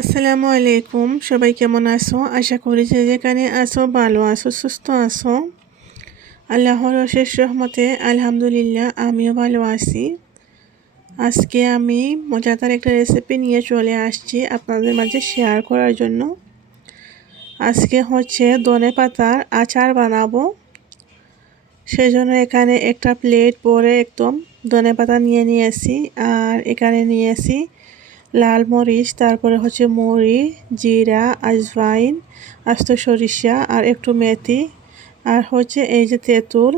আসসালামু আলাইকুম। সবাই কেমন আছো? আশা করি যে যেখানে আছো, ভালো আছো, সুস্থ আছো। আল্লাহর অশেষ রহমতে, আলহামদুলিল্লাহ, আমিও ভালো আছি। আজকে আমি মজাদার একটা রেসিপি নিয়ে চলে আসছি আপনাদের মাঝে শেয়ার করার জন্য। আজকে হচ্ছে দনে পাতার আচার বানাবো। সেজন্য এখানে একটা প্লেট পরে একদম দনে পাতা নিয়ে নিয়েছি আর এখানে নিয়েছি লাল মরিচ, তারপরে হচ্ছে মরি জিরা, আজওয়াইন, আস্ত সরিষা আর একটু মেথি। আর হচ্ছে এই যে তেঁতুল,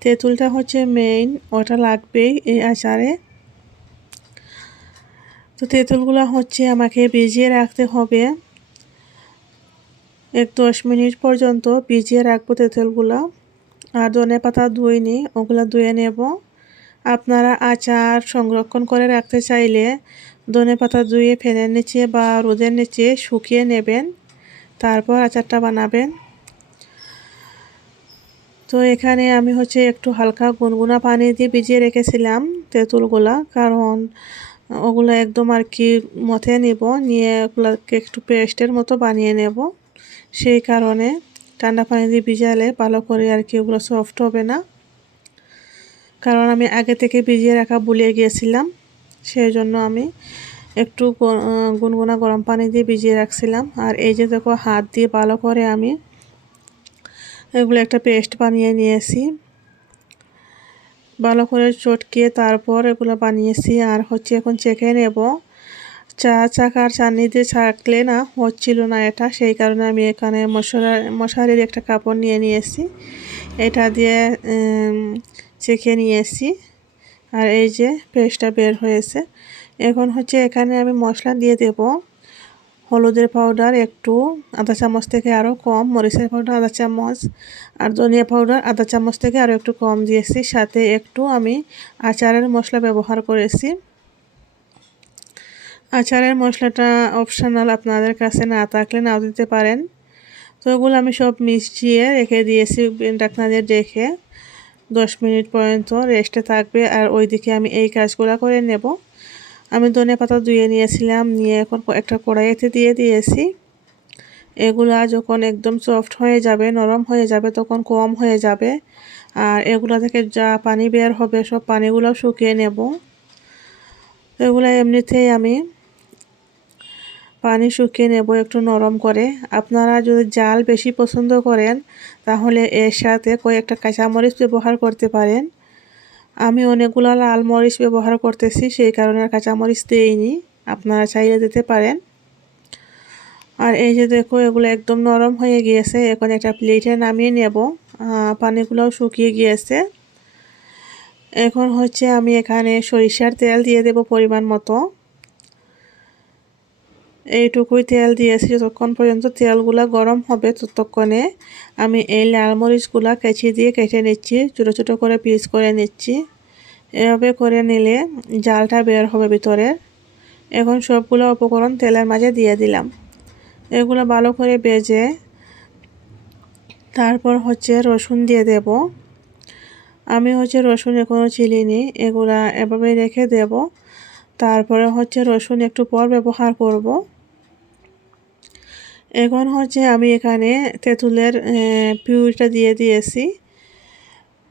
তেঁতুলটা হচ্ছে মেইন ওটা লাগবেই এই আচারে। তো তেঁতুলগুলো হচ্ছে আমাকে ভিজিয়ে রাখতে হবে। এক দশ মিনিট পর্যন্ত ভিজিয়ে রাখব তেঁতুলগুলো। আর ধনে পাতা ধুইনি ওগুলো ধুয়ে নেব। আপনারা আচার সংরক্ষণ করে রাখতে চাইলে ধনে পাতা ধুয়ে, ফেনের নিচে বা রোদের নিচে শুকিয়ে নেবেন। তারপর আচারটা বানাবেন। তো এখানে আমি হচ্ছে একটু হালকা গুনগুনা পানি দিয়ে ভিজিয়ে রেখেছিলাম তেঁতুলগুলা, কারণ ওগুলো একদম আর কি মথে নিব, নিয়ে ওগুলোকে একটু পেস্টের মতো বানিয়ে নেব। সেই কারণে ঠান্ডা পানি দিয়ে ভিজালে ভালো করে আর কি ওগুলো সফট হবে না। কারণ আমি আগে থেকে ভিজিয়ে রাখা ভুলে গিয়েছিলাম। সেই জন্য আমি একটু গুনগুনা গরম পানি দিয়ে ভিজিয়ে রাখছিলাম। আর এই যে দেখো, হাত দিয়ে ভালো করে আমি এগুলো একটা পেস্ট বানিয়ে নিয়েছি। ভালো করে চটকিয়ে তারপর এগুলো বানিয়েছি। আর হচ্ছে এখন চেখে নেব। চা চাকার চানি দিয়ে ছাকলে না হচ্ছিল না এটা। সেই কারণে আমি এখানে মশলা, মশারির একটা কাপড় নিয়ে নিয়েছি। এটা দিয়ে চেখে নিয়েছি। আর এই যে পেস্টটা বের হয়েছে। এখন হচ্ছে এখানে আমি মশলা দিয়ে দেব। হলুদের পাউডার একটু আধা চামচ থেকে আরও কম, মরিচের পাউডার আধা চামচ, আর ধনিয়া পাউডার আধা চামচ থেকে আরও একটু কম দিয়েছি। সাথে একটু আমি আচারের মশলা ব্যবহার করেছি। আচারের মশলাটা অপশনাল আপনাদের কাছে না থাকলে নাও দিতে পারেন। তো ওগুলো আমি সব মিশিয়ে রেখে দিয়েছি ডাকনা দিয়ে দশ মিনিট পর্যন্ত রেস্টে থাকবে আর ওইদিকে আমি এই কাজগুলো করে নেব। আমি ধনে পাতা ধুয়ে নিয়েছিলাম, নিয়ে এখন একটা কড়াইতে দিয়ে দিয়েছি। এগুলা যখন একদম সফট হয়ে যাবে, নরম হয়ে যাবে, তখন কম হয়ে যাবে। আর এগুলো থেকে যা পানি বের হবে, সব পানিগুলো শুকিয়ে নেব। এগুলো এমনিতেই আমি পানি শুকিয়ে নেব একটু নরম করে। আপনারা যদি জাল বেশি পছন্দ করেন, তাহলে এর সাথে কয়েকটা কাঁচামরিচ ব্যবহার করতে পারেন। আমি অনেকগুলো লাল মরিচ ব্যবহার করতেছি, সেই কারণে কাঁচামরিচ দিইনি। আপনারা চাইলে দিতে পারেন। আর এই যে দেখো, এগুলো একদম নরম হয়ে গিয়েছে। এখন একটা প্লেটে নামিয়ে নেব। পানিগুলোও শুকিয়ে গিয়েছে। এখন হচ্ছে আমি এখানে সরিষার তেল দিয়ে দেব পরিমাণ মতো। এইটুকুই তেল দিয়েছি যতক্ষণ পর্যন্ত তেলগুলো গরম হবে ততক্ষণে আমি এই লাল মরিচগুলো কেচি দিয়ে কেটে নিচ্ছি, ছোটো ছোটো করে পিস করে নিচ্ছি। এভাবে করে নিলে জালটা বের হবে ভিতরে। এখন সবগুলো উপকরণ তেলের মাঝে দিয়ে দিলাম। এগুলো ভালো করে বেজে তারপর হচ্ছে রসুন দিয়ে দেব। আমি হচ্ছে রসুন এখনও চিলিনি এগুলা এভাবে রেখে দেব। তারপরে হচ্ছে রসুন একটু পর ব্যবহার করব। এখন হচ্ছে আমি এখানে তেঁতুলের পিউরিটা দিয়ে দিয়েছি।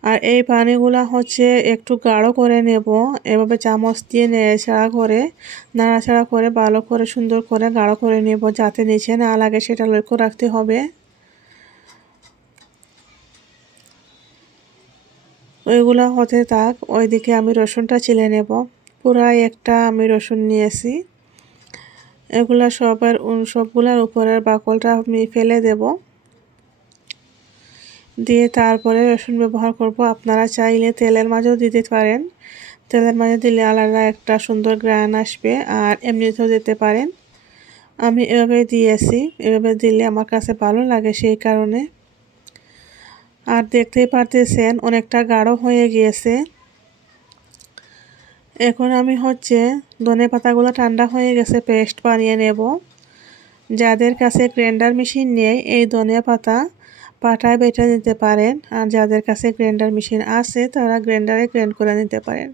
আর এই পানিগুলা হচ্ছে একটু গাঢ় করে নেব, এভাবে চামচ দিয়ে নেড়াছাড়া করে নাড়াছাড়া করে ভালো করে সুন্দর করে গাঢ় করে নেব যাতে নিচে না লাগে, সেটা লক্ষ্য রাখতে হবে। ওইগুলা হতে থাক, ওইদিকে আমি রসুনটা ছিলে নেব। পুরাই একটা আমি রসুন নিয়েছি। এগুলা সবার সবগুলার উপরের বাকলটা আমি ফেলে দেব। দিয়ে তারপরে রসুন ব্যবহার করব। আপনারা চাইলে তেলের মাঝেও দিতে পারেন। তেলের মাঝে দিলে আলাদা একটা সুন্দর গ্রান আসবে আর এমনিতেও দিতে পারেন। আমি এভাবে দিয়েছি। এভাবে দিলে আমার কাছে ভালো লাগে সেই কারণে। আর দেখতেই পারতেছেন, অনেকটা গাঢ় হয়ে গিয়েছে। এখন আমি হচ্ছে ধনে পাতাগুলো ঠান্ডা হয়ে গেছে পেস্ট বানিয়ে নেব। যাদের কাছে গ্রাইন্ডার মেশিন নেই, এই ধনে পাতা পাটায় বেটে নিতে পারেন। আর যাদের কাছে গ্রাইন্ডার মেশিন আছে, তারা গ্রাইন্ডারে গ্রাইন্ড করে নিতে পারেন।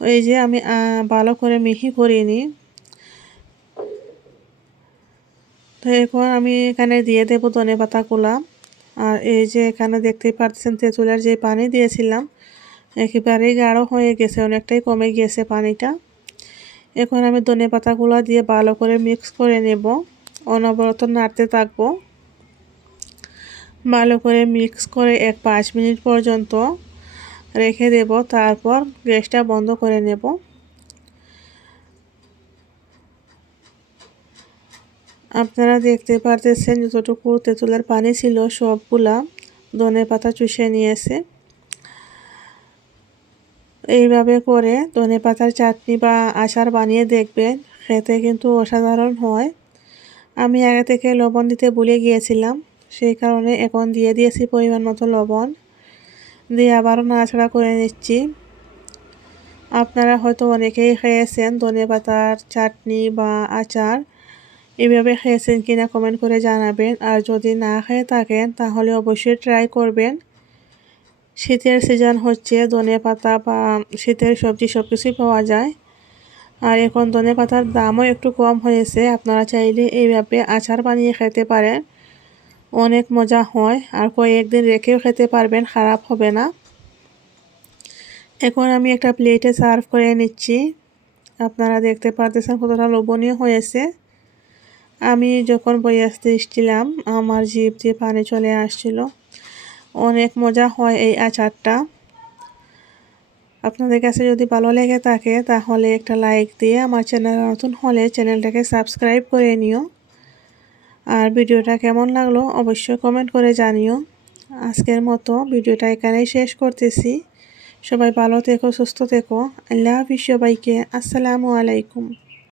এই যে আমি ভালো করে মিহি করিনি তো এখন আমি এখানে দিয়ে দেবো ধনে পাতাগুলা। আর এই যে এখানে দেখতেই পাচ্ছেন তেঁতুলের যে পানি দিয়েছিলাম একেবারেই গাঢ় হয়ে গেছে, অনেকটাই কমে গিয়েছে পানিটা। এখন আমি ধনে পাতাগুলো দিয়ে ভালো করে মিক্স করে নেব। অনবরত নাড়তে থাকব। ভালো করে মিক্স করে এক পাঁচ মিনিট পর্যন্ত রেখে দেব, তারপর গ্যাসটা বন্ধ করে নেব। আপনারা দেখতে পারতেছেন যতটুকু তেঁতুলের পানি ছিল, সবগুলা ধনে পাতা চুষে নিয়েছে। এইভাবে করে ধনে পাতার চাটনি বা আচার বানিয়ে দেখবেন, খেতে কিন্তু অসাধারণ হয়। আমি আগে থেকে লবণ দিতে ভুলে গিয়েছিলাম, সেই কারণে এখন দিয়ে দিয়েছি পরিমাণ মতো লবণ। দিয়ে আবারও নাড়াচাড়া করে নিচ্ছি। আপনারা হয়তো অনেকেই খেয়েছেন ধনে পাতার চাটনি বা আচার। এভাবে খেয়েছেন কিনা কমেন্ট করে জানাবেন, আর যদি না খেয়ে থাকেন তাহলে অবশ্যই ট্রাই করবেন। শীতের সিজন হচ্ছে, ধনে পাতা বা শীতের সবজি সব কিছুই পাওয়া যায়। আর এখন ধনে পাতার দামও একটু কম হয়েছে, আপনারা চাইলে এইভাবে আচার বানিয়ে খেতে পারেন। অনেক মজা হয়, আর কয়েকদিন রেখেও খেতে পারবেন, খারাপ হবে না। এখন আমি একটা প্লেটে সার্ভ করে নিচ্ছি। আপনারা দেখতে পারতেছেন কতটা লোভনীয় হয়েছে। আমি যখন বই আসতে এসেছিলাম, আমার জিপ দিয়ে পানি চলে আসছিল। অনেক মজা হয় এই আচারটা। আপনাদের কাছে যদি ভালো লেগে থাকে, তাহলে একটা লাইক দিয়ে আমার চ্যানেল নতুন হলে চ্যানেলটাকে সাবস্ক্রাইব করে নিও। আর ভিডিওটা কেমন লাগল অবশ্যই কমেন্ট করে জানিও। আজকের মতো ভিডিওটা এখানেই শেষ করতেছি। সবাই ভালো থেকো, সুস্থ থেকো। আল্লাহ হাফিজ সবাইকে। আসসালামু আলাইকুম।